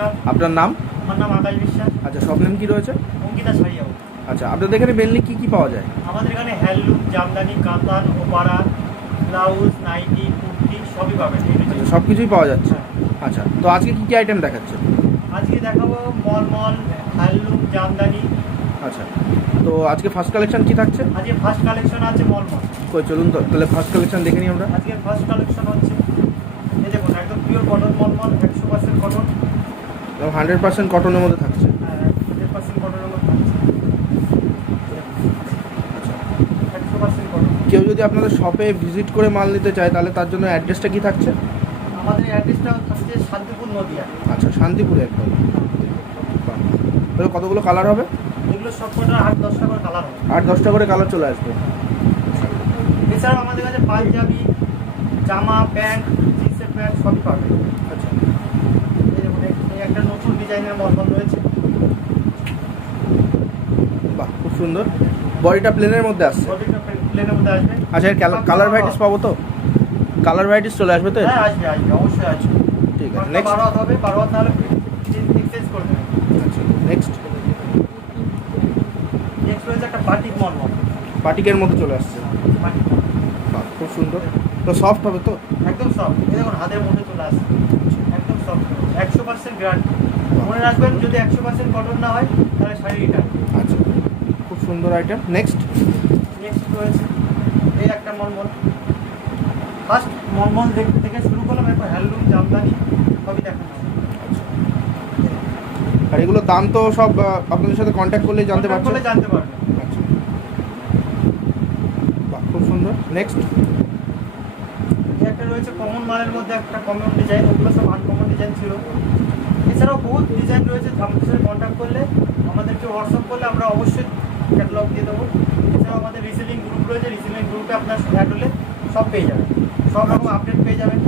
নমস্কার। আপনার নাম? আমার নাম আকাশ বিশ্বাস। আচ্ছা, সব নেম কি রয়েছে? অঙ্কিতা শাড়ি হাউস। আচ্ছা, আপনাদের এখানে মেনলি কি কি পাওয়া যায়? আমাদের এখানে হ্যান্ডলুম, জামদানি, কাতান, ওপারা, ব্লাউজ, নাইটি, কুর্তি সবই পাবেন। আচ্ছা, সব কিছুই পাওয়া যাচ্ছে। হ্যাঁ। আচ্ছা, তো আজকে কি কি আইটেম দেখাচ্ছে? আজকে দেখাবো মলমল, হ্যান্ডলুম, জামদানি। আচ্ছা, তো আজকে ফার্স্ট কালেকশন কি থাকছে? আজকে ফার্স্ট কালেকশন আছে মলমল। কই চলুন তো, তাহলে ফার্স্ট কালেকশন দেখে নিই আমরা। আজকে ফার্স্ট কালেকশন হচ্ছে এই দেখুন, একদম পিওর কটন মলমল, 100% কটন। 100% কটনের মধ্যে থাকছে। 100% কটনের মধ্যে থাকছে। আচ্ছা, 100% কটন। কেউ যদি আপনাদের শপে ভিজিট করে মাল নিতে চায় তাহলে তার জন্য অ্যাড্রেসটা কি থাকছে? আমাদের অ্যাড্রেসটা থাকছে শান্তিপুর, নদিয়া। আচ্ছা, শান্তিপুরে একদম। তাহলে কতগুলো কালার হবে? এগুলো সব কটা 8-10টা করে কালার হবে। 8-10টা করে কালার চলে আসবে। এছাড়াও আমাদের কাছে পাঞ্জাবি, জামা, প্যান্ট, জিন্সের প্যান্ট সবই পাবে। আচ্ছা, এই দেখুন, এই একটা নতুন ডিজাইনের মলমল রয়েছে। বাহ, খুব সুন্দর। বডিটা প্লেনের মধ্যে আসছে। বডিটা প্লেনের মধ্যে আসবে। আচ্ছা, এর কালার ভ্যারাইটিস পাবো তো? কালার ভ্যারাইটিস চলে আসবে তো? হ্যাঁ, আসবে অবশ্যই আসবে। ঠিক আছে, নেক্সট নেক্সট। 12 হাত হবে, 12 হাত তাহলে এক্সচেঞ্জ করে দেবেন। আচ্ছা, নেক্সট। নেক্সট রয়েছে একটা বাটিক মলমল। বাটিকের মধ্যে চলে আসছে। বাটিক বাহ, খুব সুন্দর। তো সফট হবে তো? একদম সফট। এই দেখুন, হাতের মধ্যে চলে আসছে। একদম সফট, 100% গ্যারান্টি। মনে রাখবেন, যদি 100% কটন না হয় তাহলে শাড়ি রিটার্ন। আচ্ছা, খুব সুন্দর আইটেম। নেক্সট। নেক্সট রয়েছে এই একটা মলমল। ফার্স্ট মলমল থেকে শুরু করলাম, এরপর হ্যান্ডলুম, জামদানি সবই দেখানো হবে। আচ্ছা, আর এগুলোর দাম তো সব আপনাদের সাথে কন্ট্যাক্ট করলেই জানতে Contact পারছেন? করলে জানতে পারবেন। আচ্ছা, বাহ, খুব সুন্দর। নেক্সট। এই একটা রয়েছে কমন মালের মধ্যে একটা কমন ডিজাইন, ওগুলো সব আনকমন ডিজাইন ছিল। এছাড়াও বহুত ডিজাইন রয়েছে, আমাদের সাথে কন্ট্যাক্ট করলে, আমাদেরকে হোয়াটসঅ্যাপ করলে আমরা অবশ্যই ক্যাটালগ দিয়ে দেবো। এছাড়াও আমাদের রিসেলিং গ্রুপ রয়েছে, রিসেলিং গ্রুপে আপনার অ্যাড হলে সব পেয়ে যাবেন, সব রকম আপডেট পেয়ে যাবেন।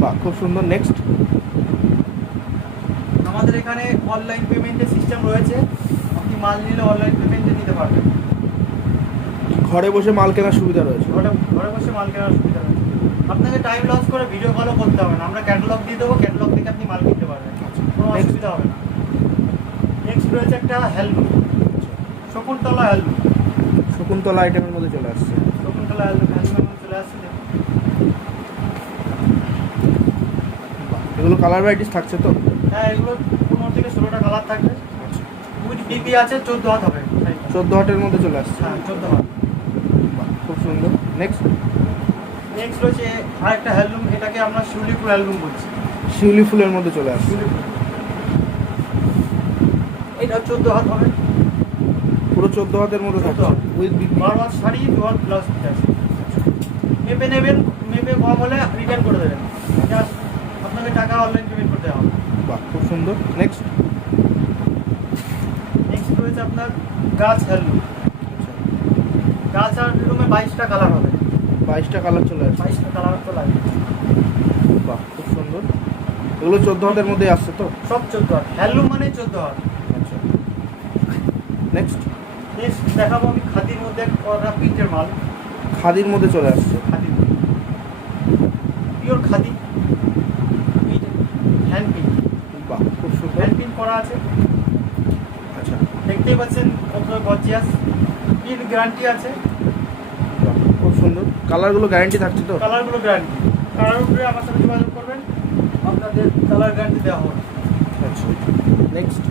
বাহ, খুব সুন্দর। নেক্সট। আমাদের এখানে অনলাইন পেমেন্টের সিস্টেম রয়েছে, আপনি মাল নিলে অনলাইন পেমেন্টে নিতে পারবেন। ঘরে বসে মাল কেনার সুবিধা রয়েছে। ঘরে বসে মাল কেনার সুবিধা রয়েছে। আপনাকে টাইম লস করে ভিডিও কলও করতে হবে না, আমরা ক্যাটালগ দিয়ে দেবো, ক্যাটালগ থেকে আপনি মাল কিনতে পারবেন, কোনো Next. অসুবিধা হবে না। নেক্সট রয়েছে একটা হ্যান্ডলুম, শকুন্তলা হ্যান্ডলুম। শকুন্তলা আইটেমের মধ্যে চলে আসছে। শকুন্তলা হ্যান্ডলুম চলে আসছে। দেখুন, বাহ, এগুলো কালার ভ্যারাইটিস থাকছে তো? হ্যাঁ, এগুলো 15 থেকে 16টা কালার থাকবে। আচ্ছা, উইথ বিপি আছে, 14 হাত হবে। 14 হাটের মধ্যে চলে আসছে। হ্যাঁ, 14 হাত। বাহ, খুব সুন্দর। নেক্সট। নেক্সট রয়েছে আরেকটা হ্যান্ডলুম, এটাকে আমরা শিউলিপুর হ্যান্ডলুম বলছি। শিউলি ফুলের মধ্যে চলে আসছে। শিউলিপুর, এটা 14 হাত হবে। পুরো 14 হাতের মধ্যে 14 থাকছে হাত। With BP. 12 হাত শাড়ি, 2 হাত ব্লাউজ পিস আছে। মেপে নেবেন, মেপে কম হলে রিটার্ন করে দেবেন, জাস্ট আপনাকে টাকা অনলাইন পেমেন্ট করতে হবে। বাহ, খুব সুন্দর। নেক্সট। নেক্সট রয়েছে আপনার গাছ হ্যান্ডলুম। গাছ হ্যান্ডলুমে 22টা কালার হবে। 22টা কালার চলে আসছে। 22টা কালার তো লাগবে। বাহ, খুব সুন্দর। এগুলো 14 হাতের মধ্যে আসছে তো? সব 14 হাত, হ্যান্ডলুম মানে 14 হাত। আচ্ছা, নেক্সট। নেক্সট দেখাবো আমি খাদির মধ্যে করা প্রিন্টের মাল। খাদির মধ্যে চলে আসছে। Khadi, pure khadi, hand print. বাহ, খুব সুন্দর। হ্যান্ড প্রিন্ট করা আছে, আচ্ছা, দেখতেই পাচ্ছেন কত গর্জিয়াস। প্রিন্ট গ্যারান্টি আছে, বাহ, খুব সুন্দর। কালারগুলো গ্যারান্টি থাকছে তো? কালারগুলো গ্যারান্টি। কালার উপরে আমার সাথে যোগাযোগ করবেন, আপনাদের কালার গ্যারান্টি দেওয়া হবে। আচ্ছা, নেক্সট।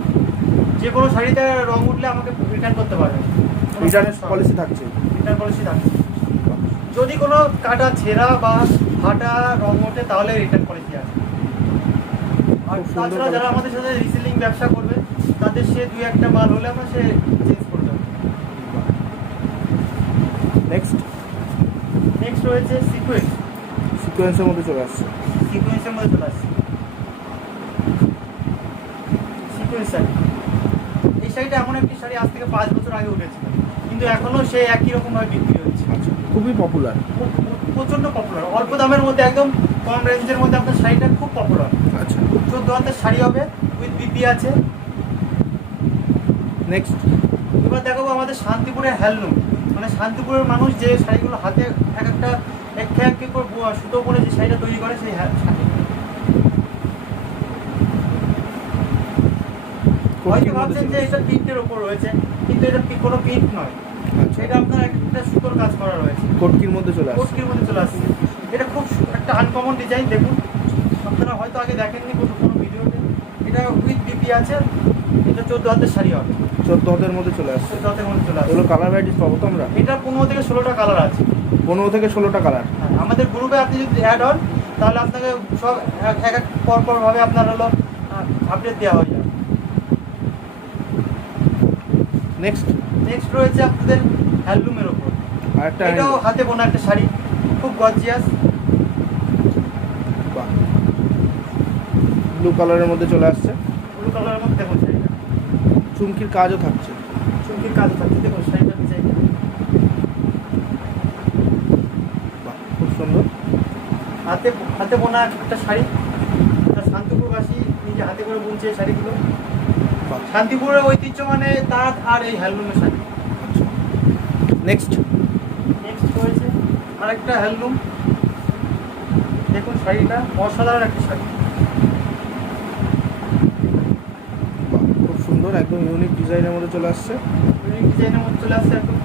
যে কোনো শাড়িতে রং উঠলে আমাকে রিটার্ন করতে পারবেন, রিটার্ন পলিসি থাকছে। রিটার্ন পলিসি থাকছে। যদি কোনো কাটা ছেঁড়া বা ফাটা রং ওঠে তাহলে রিটার্ন পলিসি আছে। আর খুব সুন্দর তাছাড়া যারা collection। আমাদের সাথে রিসেলিং ব্যবসা করবে তাদের সে 2-1টা মাল হলে আমরা সে চেঞ্জ করে দেবো। নেক্সট। নেক্সট রয়েছে সিকোয়েন্স। সিকোয়েন্সের মধ্যে চলে আসছে। সিকোয়েন্সের মধ্যে চলে আসছে সিকোয়েন্স শাড়ি। এই শাড়িটা এমন একটি শাড়ি আজ থেকে 5 বছর আগে উঠেছিল, কিন্তু এখনও সে একই রকমভাবে বিক্রি হচ্ছে। আচ্ছা, খুবই পপুলার। প্রচণ্ড পপুলার, অল্প দামের মধ্যে, একদম কম রেঞ্জের মধ্যে আপনার শাড়িটা খুব পপুলার। আচ্ছা, 14 হাতের শাড়ি হবে, উইথ বিপি আছে। নেক্সট। এবার দেখাবো আমাদের শান্তিপুরের হ্যান্ডলুম, মানে শান্তিপুরের মানুষ যে শাড়িগুলো হাতে এক একটা এক করে সুতো করে যে শাড়িটা তৈরি করে, সেই শাড়ি। হয়তো ভাবছেন যে এটা প্রিন্টের ওপর রয়েছে, কিন্তু এটা কোনো প্রিন্ট নয়, আচ্ছা, এটা আপনার একটা সুতোর কাজ করা রয়েছে, কোটকির মধ্যে চলে আসছে। কোটকির মধ্যে চলে আসছে। এটা খুব একটা আনকমন ডিজাইন, দেখুন আপনারা হয়তো আগে দেখেননি কোনো ভিডিওতে। এটা উইথ বিপি আছে, এটা 14 হাতের শাড়ি হবে, 14 হাতের মধ্যে চলে আসছে। 14 হাতের মধ্যে চলে আসছে। এগুলো কালার ভ্যারাইটিস পাবো তো আমরা? এটা 15 থেকে 16টা কালার আছে। 15 থেকে 16টা কালার। হ্যাঁ, আমাদের গ্রুপে আপনি যদি অ্যাড হন তাহলে আপনাকে সব এক এক পর ভাবে আপনার হলো আপডেট দেওয়া হয়ে যাবে। নেক্সট রয়েছে আপনাদের হ্যান্ডলুমের ওপর, আরেকটা এটাও হাতে বোনা একটা শাড়ি, খুব গর্জিয়াস। ব্লু কালারের মধ্যে চলে আসছে। ব্লু কালারের মধ্যে দেখুন শাড়িটা, চুমকির কাজও থাকছে। চুমকির কাজ থাকছে, দেখুন শাড়িটা ডিজাইনটা খুব সুন্দর। হাতে বোনা একটা শাড়ি, শান্তিপুরবাসী নিজে হাতে করে বুনছে এই শাড়িগুলো। শান্তিপুরের ঐতিহ্য মানে তাঁত আর এই হ্যান্ডলুমের শাড়ি। নেক্সট রয়েছে আরেকটা হ্যান্ডলুম, দেখুন শাড়িটা অসাধারণ একটা শাড়ি, খুব সুন্দর, একদম ইউনিক ডিজাইনের মধ্যে চলে আসছে। ইউনিক ডিজাইনের মধ্যে চলে আসছে একদম।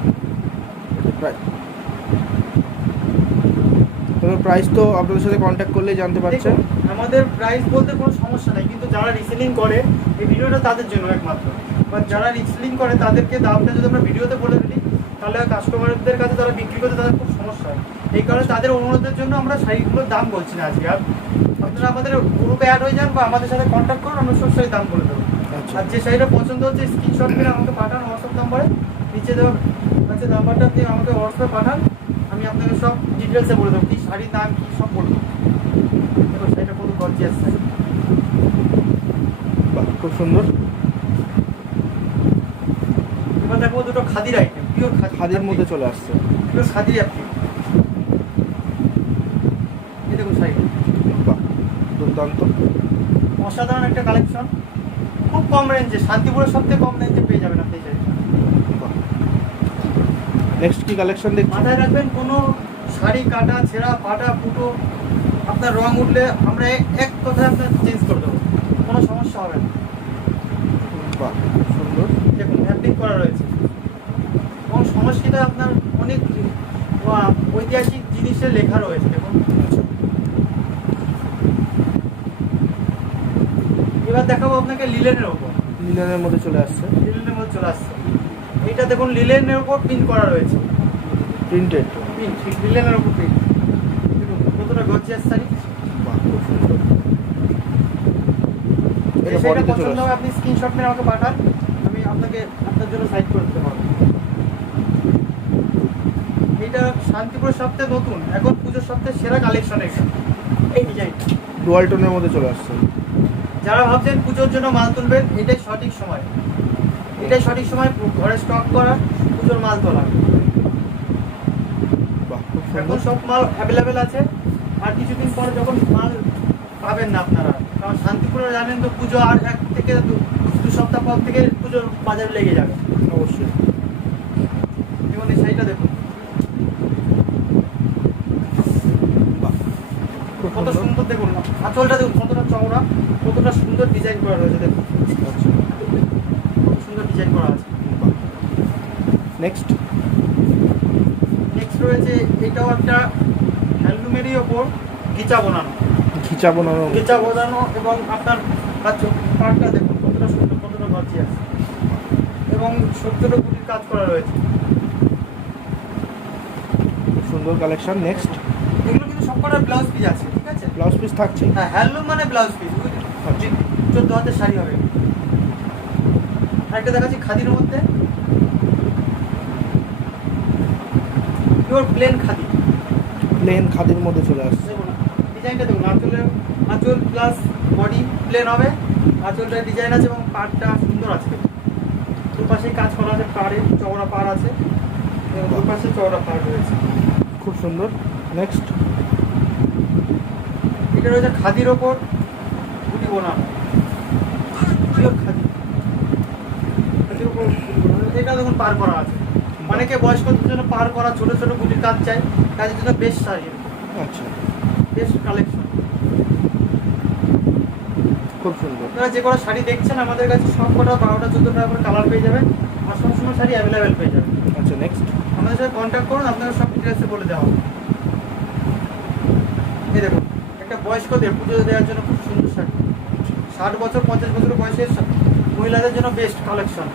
তবে প্রাইস তো আপনাদের সাথে কন্ট্যাক্ট করলেই জানতে পারছেন। আমাদের প্রাইস বলতে কোনো সমস্যা নেই, কিন্তু যারা রিসেলিং করে এই ভিডিওটা তাদের জন্য একমাত্র, বাট যারা রিসেলিং করে তাদেরকে দামটা যদি আমরা ভিডিওতে বলে দিই তাহলে কাস্টমারদের কাছে তারা বিক্রি করতে তাদের খুব সমস্যা হয়। এই কারণে তাদের অনুরোধের জন্য আমরা শাড়িগুলোর দাম বলছি না আজকে। আর আপনারা আমাদের গ্রুপে অ্যাড হয়ে যান বা আমাদের সাথে কন্ট্যাক্ট করুন, আমরা সব শাড়ির দাম বলে দেবো। আর যে শাড়িটা পছন্দ হচ্ছে স্ক্রিনশট করে আমাকে পাঠান হোয়াটসঅ্যাপ নাম্বারে, নিচে দেওয়া আছে নাম্বারটা দিয়ে আমাকে হোয়াটসঅ্যাপে পাঠান, আমি আপনাকে সব ডিটেলসে বলে দেবো কি শাড়ির নাম কি সব বলে দেবো। দেখো শাড়িটা কত গর্জিয়াস শাড়ি, খুব সুন্দর। এবার দেখো দুটো খাদির আইটেম, পিওর খাদির মধ্যে চলে আসছে। পিওর খাদির অ্যাপ্লিক, এই দেখুন শাড়িটা দুর্দান্ত, অসাধারণ একটা কালেকশন, খুব কম রেঞ্জে, শান্তিপুরের সবথেকে কম রেঞ্জে পেয়ে যাবেন আপনি এই শাড়িটা। নেক্সট কি কালেকশন দেখছি? মাথায় রাখবেন কোনো শাড়ি কাটা ছেঁড়া ফাটা ফুটো আপনার রং উঠলে আমরা এক কথায় আপনার চেঞ্জ করে দেবো, কোনো সমস্যা হবে না। বাহ, খুব সুন্দর। দেখুন অ্যাপ্লিক করা রয়েছে এবং সংস্কৃতে আপনার অনেক ঐতিহাসিক জিনিসের লেখা রয়েছে। দেখুন এবার দেখাবো আপনাকে লিলেনের ওপর, লিলেনের মধ্যে চলে আসছে। লিলেনের মধ্যে চলে আসছে, এইটা দেখুন লিলেনের ওপর প্রিন্ট করা রয়েছে, প্রিন্টেড প্রিন্ট লিলেনের ওপর প্রিন্ট, দেখুন কতটা গর্জিয়াস শাড়ি। বাহ, খুব সুন্দর। এই শাড়িটা পছন্দ হবে আপনি স্ক্রিনশট মেরে আমাকে পাঠান, আমি আপনাকে আপনার জন্য সাইড করে দিতে পারবো। এটা শান্তিপুরের সবথেকে নতুন, এখন পুজোর সবথেকে সেরা কালেকশন এটা, এই ডিজাইনটা ডুয়াল টোনের মধ্যে চলে আসছে। যারা ভাবছেন পুজোর জন্য মাল তুলবেন এটাই সঠিক সময়, এটাই সঠিক সময় ঘরে স্টক করা, পুজোর মাল তোলা। বাহ, খুব এখন সুন্দর। সব মাল অ্যাভেলেবেল আছে, আর কিছুদিন পরে যখন মাল পাবেন না আপনারা, কারণ শান্তিপুরে জানেন তো পুজো আর 1 থেকে 2 সপ্তাহ পর থেকে পুজোর বাজার লেগে যাবে অবশ্যই। এবং এই শাড়িটা দেখুন বাহ, খুব কত সুন্দর। সুন্দর, দেখুন আঁচলটা দেখুন কতটা চওড়া, কতটা সুন্দর ডিজাইন করা রয়েছে, দেখুন আচ্ছা, খুব সুন্দর ডিজাইন করা আছে। নেক্সট রয়েছে এটাও একটা হ্যান্ডলুমেরই ওপর গিচা বানানো, খিচা বানানো। গিচা বানানো এবং আপনার পাটটা দেখুন কতটা সুন্দর, কতটা গর্জিয়াস এবং ছোট কুটির কাজ করা রয়েছে, খুব সুন্দর কালেকশন। নেক্সট এগুলো কিন্তু সবকটা ব্লাউজ পিস আছে, ঠিক আছে? ব্লাউজ পিস থাকছে। হ্যাঁ, হ্যান্ডলুম মানে ব্লাউজ পিস, 14 হাতের শাড়ি হবে। আরেকটা দেখাচ্ছি খাদির মধ্যে, পিওর প্লেন খাদি, প্লেন খাদির মধ্যে চলে আসছে। দেখুন ডিজাইনটা দেখুন, আঁচল প্লাস বডি প্লেন হবে, আঁচলটা ডিজাইন আছে এবং পাড়টা সুন্দর আছে, দুপাশে কাজ করা আছে, পাড়ে চওড়া পাড় আছে এবং দুপাশে চওড়া পাড় রয়েছে, খুব সুন্দর। নেক্সট এটা রয়েছে খাদির ওপর গুটি বোনা, পিওর খাদি, খাদির ওপর এটা দেখুন পার করা আছে, অনেকে বয়স্কদের জন্য পার করা ছোট ছোট গুটির কাজ চাই, কাজের জন্য বেস্ট শাড়ি, আচ্ছা, বেস্ট কালেকশন। খুব সুন্দর। আপনারা যে কটা শাড়ি দেখছেন আমাদের কাছে সব কটা 12টা 14টা করে কালার পেয়ে যাবেন, আর সবসময় শাড়ি অ্যাভেলেবেল পেয়ে যাবেন। আচ্ছা, নেক্সট। আমাদের সাথে কন্ট্যাক্ট করুন, আপনারা সব ডিটেলসে বলে দেওয়া হবে। এই দেখুন একটা বয়স্কদের পুজো দেওয়ার জন্য খুব সুন্দর শাড়ি, 60 বছর 50 বছর বয়সের মহিলাদের জন্য বেস্ট কালেকশন।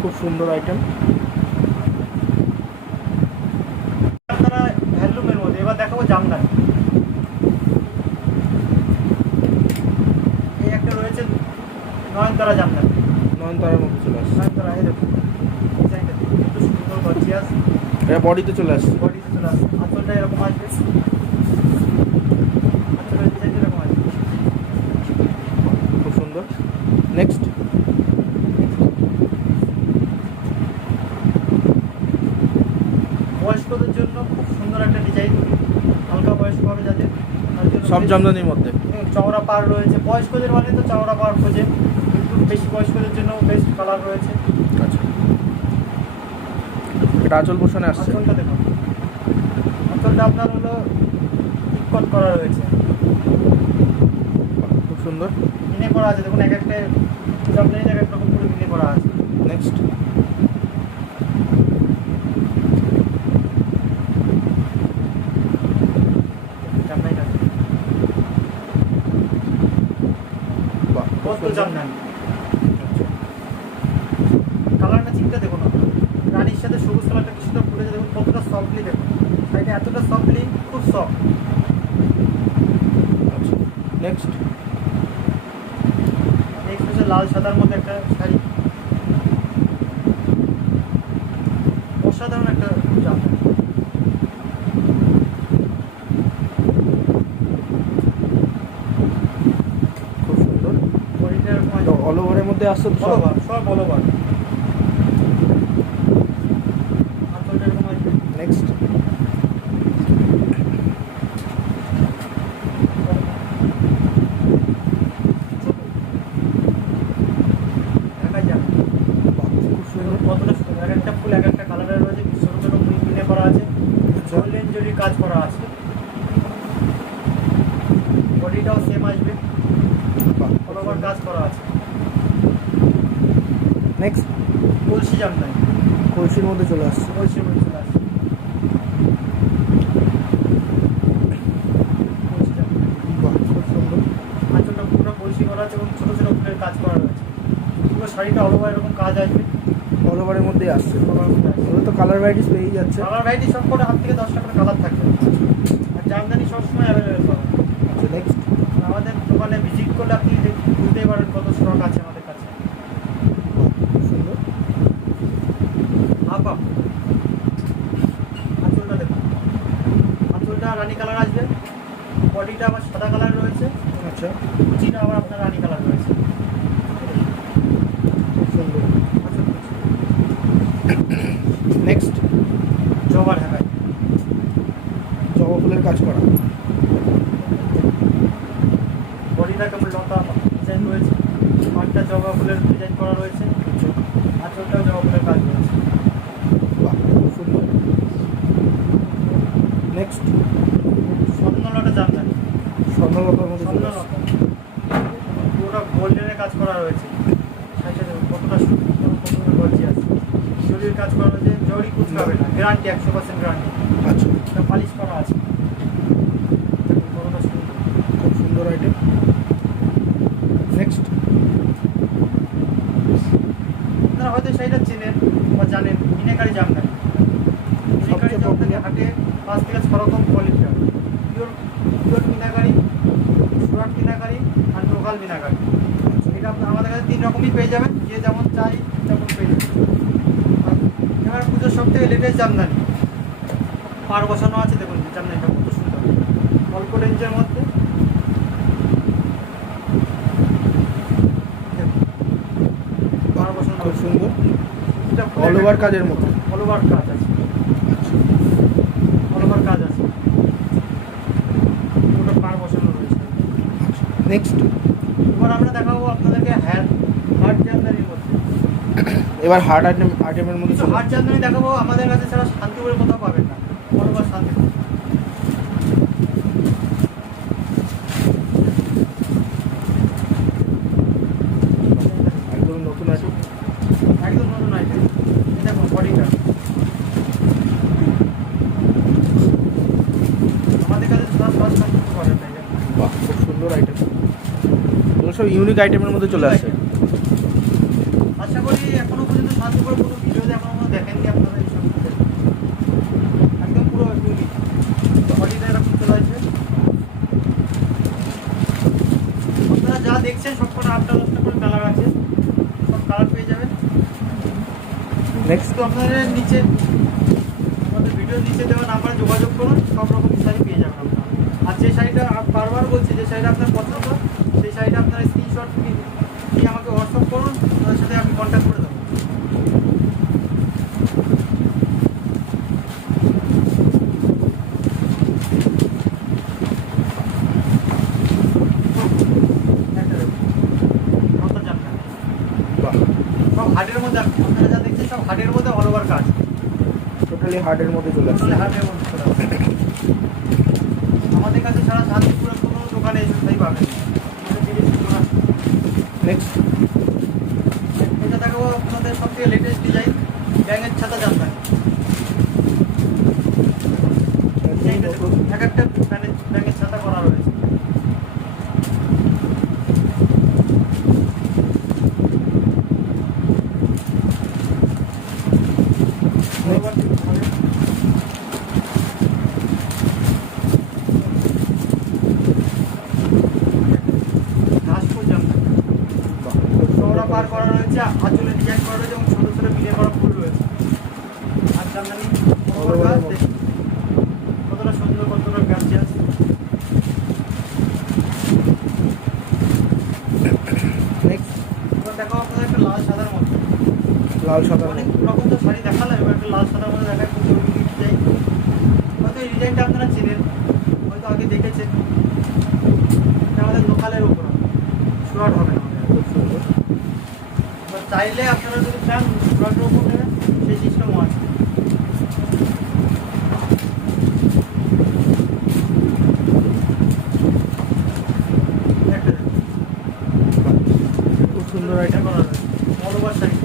খুব সুন্দর আইটেম। আপনারা হ্যান্ডলুমের মধ্যে এবার দেখাবো জামদানি। এই একটা রয়েছে নয়নতারা জামদানি, নয়নতারার মধ্যে চলে আসছে। নয়নতারা। এই দেখুন ডিজাইনটা দেখুন কত সুন্দর গর্জিয়াস, এটা বডিতে চলে আসছে। বডিতে চলে আসছে। আঁচলটা এরকম আসবে, আঁচলের ডিজাইন এরকম আসবে। খুব সুন্দর। নেক্সট। বয়স্কদের জন্য খুব সুন্দর একটা ডিজাইন, হালকা বয়স্ক হবে যাদের, তার জন্য সব জামদানির মধ্যে। চওড়া পাড় রয়েছে। বয়স্কদের মানে তো চওড়া পাড় খোঁজে, কিন্তু বেশি বয়স্কদের জন্য বেস্ট কালার রয়েছে। আচ্ছা, এটা আঁচল পোষণে আসছে। আঁচলটা দেখুন, আঁচলটা আপনার হলো টিকট করা রয়েছে, খুব সুন্দর। মিনে করা আছে। দেখুন এক একটা জামদানি এক এক রকম করে মিনে করা আছে। নেক্সট। জামদানিটা বাহ, খুব কত সুন্দর। জামদানি, কালার ম্যাচিংটা দেখুন। রানীর সাথে সবুজ কালারটা কি সুন্দর ফুটেছে, দেখুন কতটা সফটলি। দেখুন শাড়িটা এতটা সফটলি, খুব সফট। আচ্ছা, নেক্সট। নেক্সট হচ্ছে লাল সাদার মধ্যে একটা শাড়ি, অসাধারণ একটা জামদানি। খুব সুন্দর। বডিটা এরকম আসবে, অল ওভারের মধ্যে আসছে তো সব? বলবার সব বলবার। আঁচলটা এরকম আসবে। নেক্সট। ঢাকা যাবে বাহ, খুব সুন্দর। কতটা সুন্দর, এক একটা ফুল এক একটা কালারের রয়েছে, ছোটো ছোটো ফুল কিনে করা আছে, আচ্ছা। গোল্ডেন জরির কাজ করা আছে। বডিটাও সেম আসবে, বাহ, অল ওভার কাজ করা আছে। নেক্সট। কলসি জামদানি, কলসির মধ্যে চলে আসছে। কলসির মধ্যে চলে আসছে। কলসি জামদানি, বাহ, খুব সুন্দর। আঁচলটা পুরো কলসি করা আছে এবং ছোটো ছোটো ফুলের কাজ করা রয়েছে। পুরো শাড়িটা অল ওভার এরকম কাজ আসবে, অল ওভারের মধ্যেই আসছে। all over মধ্যে আসবে। এগুলো তো কালার ভ্যারাইটিস পেয়েই যাচ্ছে। কালার ভ্যারাইটি সব করে 8 থেকে 10টা করে কালার থাকবে, আর জামদানি সবসময় অ্যাভেলেবেল পাবেন। আচ্ছা, নেক্সট। আর আমাদের দোকানে ভিজিট করলে আপনি বুঝতেই পারেন কত স্টক আছে আমাদের কাছে। খুব সুন্দর। হাফ হাফ আঁচলটা দেখুন, আঁচলটা রানী কালার আসবে, বডিটা আবার সাদা কালার রয়েছে, আচ্ছা, কুচিটা আবার আপনার রানী কালার রয়েছে। খুব সুন্দর। আঁচল কুচি, নেক্সট। জবা ঢাকায়, জবা ফুলের কাজ করা। বডিটা কেমন লতা ডিজাইন রয়েছে, পাটটা জবা ফুলের ডিজাইন করা রয়েছে, আচ্ছা, আঁচলটাও জবা ফুলের কাজ রয়েছে। বাহ, খুব সুন্দর। নেক্সট। স্বর্ণলতা জামদানি, স্বর্ণলতার মধ্যে চলে আসছে। স্বর্ণলতা পুরোটা গোল্ডেনের কাজ করা রয়েছে। শাড়িটা দেখুন কতটা সুন্দর, কতটা গর্জিয়াস। জরির কাজ করা রয়েছে, জরি কুচকাবে না, গ্যারান্টি 100% গ্যারান্টি। আচ্ছা, এটা পালিশ করা আছে, দেখুন কতটা সুন্দর। খুব সুন্দর আইটেম। নেক্সট। আপনারা হয়তো শাড়িটা চেনেন বা জানেন, মিনাকারি জামদানি। মিনাকারি সবচেয়ে জামদানি popular। হাটে 5 থেকে 6 রকম কোয়ালিটি হবে। পিওর পিওর মিনাকারি, সুরাট মিনাকারি আর লোকাল মিনাকারি। এটা আমাদের কাছে 3 রকমই পেয়ে যাবেন, যে যেমন চাই তেমন পেয়ে যাবেন। আর এবার পুজোর সব থেকে লেটেস্ট জামদানি, পাড় বসানো আছে। দেখুন জামদানিটা কত সুন্দর, অল্প রেঞ্জের মধ্যে। দেখুন, পাড় বসানো খুব সুন্দর। এটা All over কাজের মতো। অল ওভার কাজ আছে, অল ওভার কাজ আছে, পুরোটা পাড় বসানো রয়েছে। নেক্সট। এবার আমরা দেখাবো আপনাদেরকে হার্ড জামদানির মধ্যে। এবার হার্ড আইটেমের মধ্যে কিছু চলে হার্ড জামদানি দেখাবো, আমাদের কাছে ছাড়া শান্তিপুরে কোথাও পাবেন না, অল ওভার শান্তিপুর। সব ইউনিক আইটেমের মধ্যে চলে আসছে। আশা করি এখনো পর্যন্ত শান্তিপুর কোনো ভিডিওতে এখনো দেখেননি আপনারা এই সম্বন্ধে। একদম পুরো ইউনিক বডিটা এরকম চলে আসবে। আপনারা যা দেখছেন সবকটা 8টা-10টা করে কালার আছে, সব কালার পেয়ে যাবেন। নেক্সট তো আপনাদের নিচে আমাদের ভিডিওর নিচে দেওয়া নাম্বারে যোগাযোগ করুন, সব রকম শাড়ি পেয়ে যাবেন আপনারা। আর যে শাড়িটা বারবার বলছি, যে শাড়িটা আপনার পছন্দ সেই শাড়িটা আপনারা স্ক্রিনশট নিয়ে আমাকে হোয়াটসঅ্যাপ করুন, তাদের সাথে আমি কন্ট্যাক্ট করে দেবো। একটা দেখুন, কত জানবেন। বাহ, সব হার্ডের মধ্যে আপনারা যা দেখছেন সব হার্ডের মধ্যে অল ওভার কাজ, টোটালি হার্টের মধ্যে চলে আসছে। তাহলে হার্ডের মধ্যে চলে আসবে। আমাদের কাছে সারা শান্তিপুরের কোনো দোকানে এই শাড়ি পাবেন না। আমাদের জিনিস পুরো নেক্সট এটা দেখাবো আপনাদের সবথেকে লেটেস্ট ডিজাইন, ব্যাঙের ছাতা জানতাম। এইটা দেখুন, এক একটা ব্যাঙের ছাতা করা রয়েছে। ঘাসফুল জানতাম, চওড়া পার করা রয়েছে, আঁচলে ডিজাইন করা রয়েছে এবং ছোটো ছোটো মিলে করা ফুল রয়েছে। আর জামদানি কতটা সুন্দর, কতটা গার্জিয়াস। নেক্সট এবার দেখো আপনাদের একটা লাল সাদার মধ্যে, লাল সাদা। অনেক রকম তো শাড়ি দেখালাম, এবার একটা লাল সাদার মধ্যে দেখায়, খুব ইউনিক ডিজাইন। হয়তো এই ডিজাইনটা আপনারা চেনেন, হয়তো আগে দেখেছেন। এটা আমাদের লোকালের উপর শর্ট হবে না আমাদের। খুব সুন্দর। এবার চাইলে আপনারা যদি চান শর্টের উপর নেবেন, সেই সিস্টেমও আছে। একটা দেখুন, খুব সুন্দর এটা আইটেম। করা রয়েছে অল ওভার শাড়ি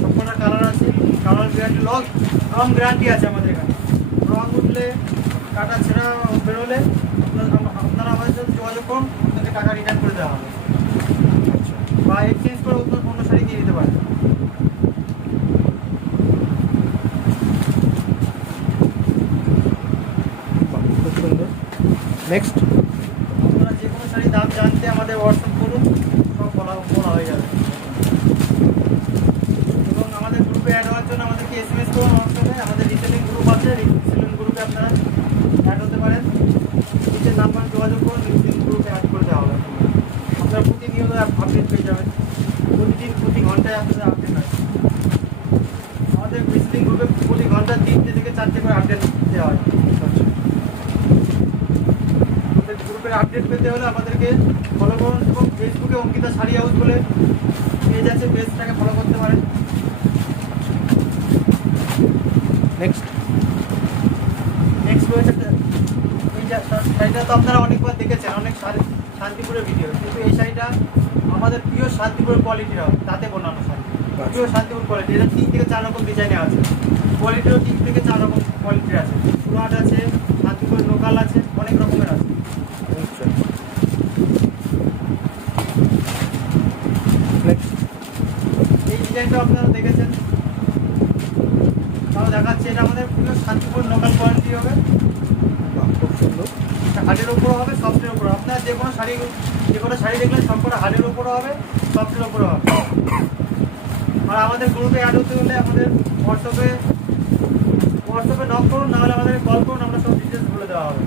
সবকটা কালার আছে, কালার গ্যারান্টি, রং গ্যারান্টি আছে আমাদের এখানে। রং উঠলে, কাটা ছেঁড়া বেরোলে আপনারা আমাদের সাথে যোগাযোগ করুন, আপনাকে টাকা রিটার্ন করে দেওয়া হবে, আচ্ছা, বা এক্সচেঞ্জ করে অন্য শাড়ি দিয়ে দিতে পারেন। বাহ, খুব সুন্দর। নেক্সট আপনারা যে কোনো শাড়ির দাম জানতে আমাদের হোয়াটসঅ্যাপ করুন, সব বলা হয়ে যাবে। এবং আমাদের গ্রুপে অ্যাড হওয়ার জন্য আমাদেরকে SMS করুন হোয়াটসঅ্যাপে। আমাদের রিসেলিং গ্রুপ আছে, রিসেলিং গ্রুপে আপনারা অ্যাড হতে পারেন। নিচের নাম্বার যোগাযোগ করুন, রিসেলিং গ্রুপে অ্যাড করে দেওয়া হবে। আপনারা প্রতিনিয়ত আপডেট পেয়ে যাবেন, প্রতিদিন প্রতি ঘন্টায় আপনাদের আপডেট হয়। আমাদের রিসেলিং গ্রুপে প্রতি ঘন্টা 3টে থেকে 4টে করে আপডেট দেওয়া হয়। আচ্ছা, গ্রুপের আপডেট পেতে হলে আমাদেরকে ফলো করুন, এবং ফেসবুকে অঙ্কিতা শাড়ি হাউস বলে পেজ আছে, পেজটাকে ফলো করতে পারেন। নেক্সট নেক্সট রয়েছে এই যে শাড়িটা তো আপনারা অনেকবার দেখেছেন, অনেক শান্তিপুরের ভিডিও, কিন্তু এই শাড়িটা আমাদের পিওর শান্তিপুরের কোয়ালিটির হবে, তাতে বানানো শাড়ি, পিওর শান্তিপুর কোয়ালিটি। এটা 3 থেকে 4 রকম ডিজাইনে আছে, কোয়ালিটিও 3 থেকে 4 রকম কোয়ালিটির আছে। সুরাট আছে, শান্তিপুরের লোকাল আছে, অনেক রকমের আছে। আচ্ছা, নেক্সট এই ডিজাইনটা আপনারা দেখেছেন, তাও দেখাচ্ছি। এটা আমাদের পুরো শান্তিপুর লোকাল কোয়ালিটি হবে, বাহ, খুব সুন্দর। হাটের ওপরও হবে, সফটের ওপরও। আপনার যে কোনো শাড়ি দেখলেন সবকটা হাটের ওপরও হবে, সফটের ওপরও হবে। আর আমাদের গ্রুপে অ্যাড হতে হলে আমাদের হোয়াটসঅ্যাপে নক করুন, নাহলে আমাদের কল করুন, আমরা সব ডিটেলস বলে দেওয়া হবে।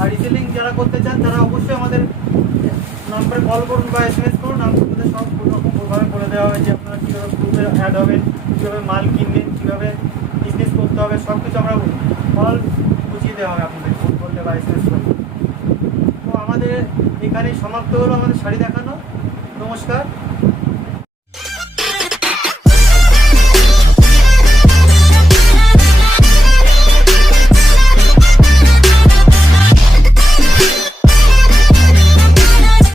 আর রিসেলিং যারা করতে চান তারা অবশ্যই আমাদের নাম্বারে কল করুন বা SMS করুন, আপনাদের সব রকমভাবে বলে দেওয়া হবে যে আপনারা কীভাবে গ্রুপে অ্যাড হবেন, কীভাবে মাল কিনবেন, কীভাবে বিজনেস করতে হবে, সব কিছু আমরা অল বুঝিয়ে দেওয়া হবে আপনাদের ফোন করলে বা SMS করলে। তো আমাদের এখানেই সমাপ্ত হলো আমাদের শাড়ি দেখানো। নমস্কার।